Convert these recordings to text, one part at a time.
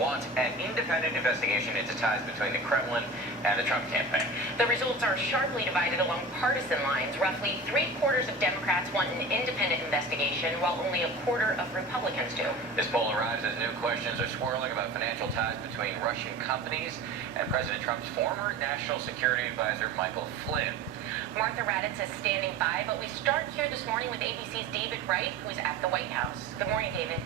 wants an independent investigation into ties between the Kremlin and the Trump campaign. The results are sharply divided along partisan lines. Roughly 3/4 of Democrats want an independent investigation, while only 1/4 of Republicans do. This poll arrives as new questions are swirling about financial ties between Russian companies and President Trump's former national security advisor, Michael Flynn. Martha Raddatz is standing by, but we start here this morning with ABC's David Wright, who's at the White House. Good morning, David.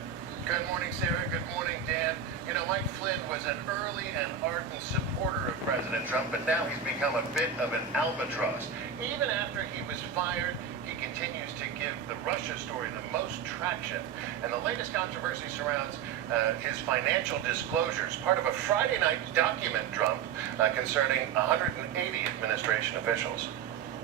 Good morning, Sarah. Good morning, Dan. You know, Mike Flynn was an early and ardent supporter of President Trump, but now he's become a bit of an albatross. Even after he was fired, he continues to give the Russia story the most traction. And the latest controversy surrounds his financial disclosures, part of a Friday night document dump concerning 180 administration officials.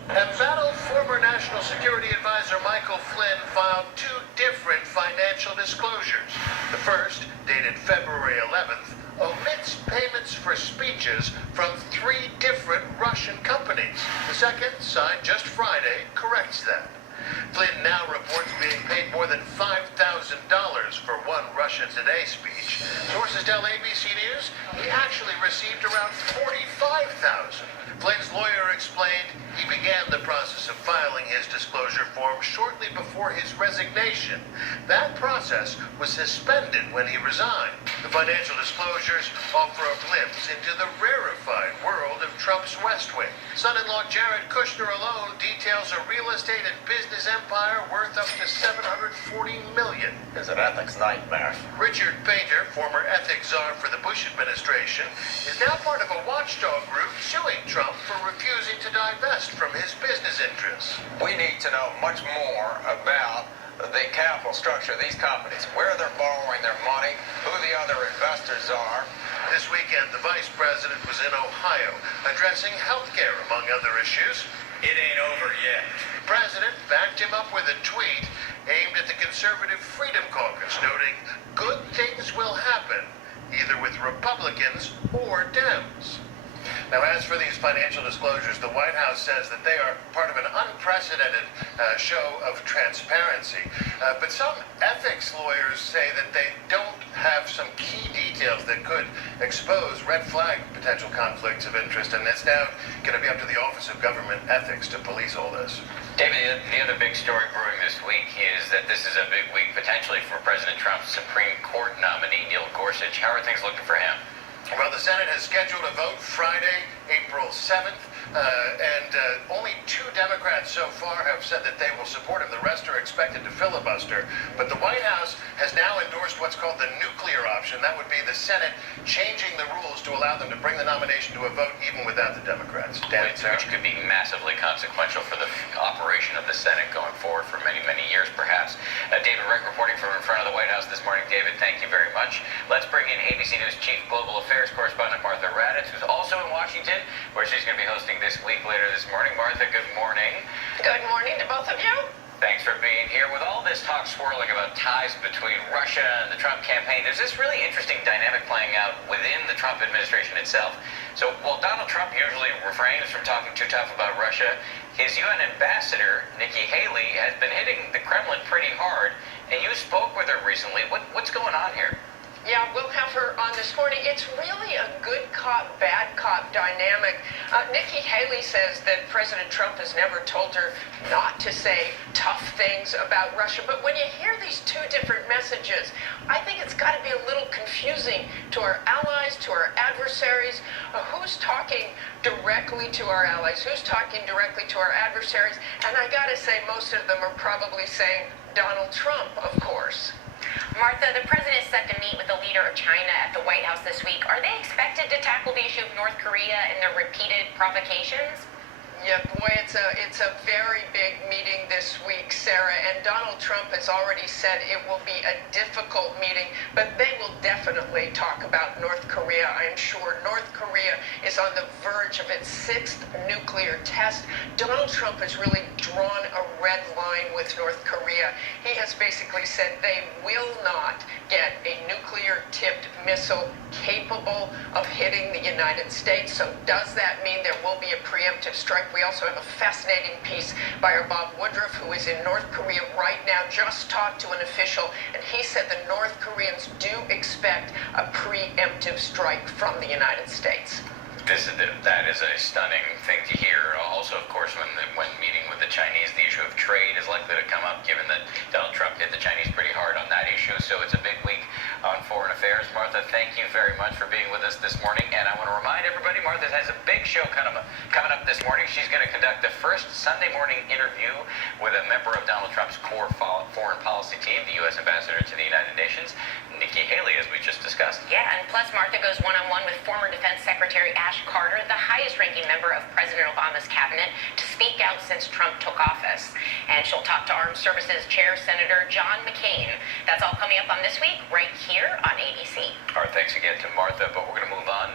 Embattled former National Security Advisor Michael Flynn filed 2 different financial disclosures. The first, dated February 11th, omits payments for speeches from 3 different Russian companies. The second, signed just Friday, corrects that. Flynn now reports being paid more than $5,000 for one Russia Today speech. Sources tell ABC News he actually received around $45,000. Flynn's lawyer explained he began the process of filing his disclosure form shortly before his resignation. That process was suspended when he resigned. The financial disclosures offer a glimpse into the rarefied world of Trump's West Wing. Son-in-law Jared Kushner alone details a real estate and business empire worth up to $740 million. It's an ethics nightmare. Richard Painter, former ethics czar for the Bush administration, is now part of a watchdog group suing Trump for refusing to divest from his business interests. We need to know much more about the capital structure of these companies, where they're borrowing their money, who the other investors are. This weekend, the vice president was in Ohio, addressing health care, among other issues. It ain't over yet. The president backed him up with a tweet aimed at the Conservative Freedom Caucus, noting good things will happen, either with Republicans or Dems. Now, as for these financial disclosures, the White House says that they are part of an unprecedented show of transparency. But some ethics lawyers say that they don't have some key details that could expose red flag potential conflicts of interest, and it's now going to be up to the Office of Government Ethics to police all this. David, the other big story brewing this week is that this is a big week potentially for President Trump's Supreme Court nominee, Neil Gorsuch. How are things looking for him? Well, the Senate has scheduled a vote Friday, April 7th, and only 2 Democrats so far have said that they will support him. The rest are expected to filibuster. But the White House has now endorsed what's called the nuclear option. That would be the Senate changing the rules to allow them to bring the nomination to a vote even without the Democrats. Which could be massively consequential for the operation of the Senate going forward for many, many years, perhaps. David Wright reporting from in front of the White House this morning. David, thank you very much. Let's bring in ABC News Chief Global Affairs Correspondent Martha Raddatz, who's also in Washington, where she's going to be hosting This Week later this morning. Martha, good morning. Good morning to both of you. Thanks for being here. With all this talk swirling about ties between Russia and the Trump campaign, there's this really interesting dynamic playing out within the Trump administration itself. So while Donald Trump usually refrains from talking too tough about Russia, his UN ambassador, Nikki Haley, has been hitting the Kremlin pretty hard, and you spoke with her recently. What's going on here? Yeah, we'll have her on this morning. It's really a good cop, bad cop dynamic. Nikki Haley says that President Trump has never told her not to say tough things about Russia. But when you hear these 2 different messages, I think it's got to be a little confusing to our allies, to our adversaries. Who's talking directly to our allies? Who's talking directly to our adversaries? And I got to say, most of them are probably saying Donald Trump, of course. Martha, the president is set to meet with the leader of China at the White House this week. Are they expected to tackle the issue of North Korea and their repeated provocations? Yeah, boy, it's a very big meeting this week, Sarah, and Donald Trump has already said it will be a difficult meeting, but they will definitely talk about North Korea, I'm sure. North Korea is on the verge of its 6th nuclear test. Donald Trump has really drawn a red line with North Korea. He has basically said they will not get a nuclear-tipped missile capable of hitting the United States. So does that mean there will be a preemptive strike? We also have a fascinating piece by our Bob Woodruff, who is in North Korea right now, just talked to an official, and he said the North Koreans do expect a preemptive strike from the United States. That is a stunning thing to hear. Also, of course, when meeting with the Chinese, the issue of trade is likely to come up, given that Donald Trump hit the Chinese pretty hard on that issue. So it's a big week on foreign affairs. Martha, thank you very much for being with us this morning. And I want to remind everybody, Martha has a big show coming up this morning. She's going to conduct the first Sunday morning interview with a member of Donald Trump's core foreign policy team, the U.S. Ambassador to the United Nations, Nikki Haley, as we just discussed. Yeah, and plus Martha goes one-on-one with former Defense Secretary Ash Carter, the highest-ranking member of President Obama's cabinet, to speak out since Trump took office. And she'll talk to Armed Services Chair Senator John McCain. That's all coming up on This Week right here on ABC. All right, thanks again to Martha, but we're going to move on.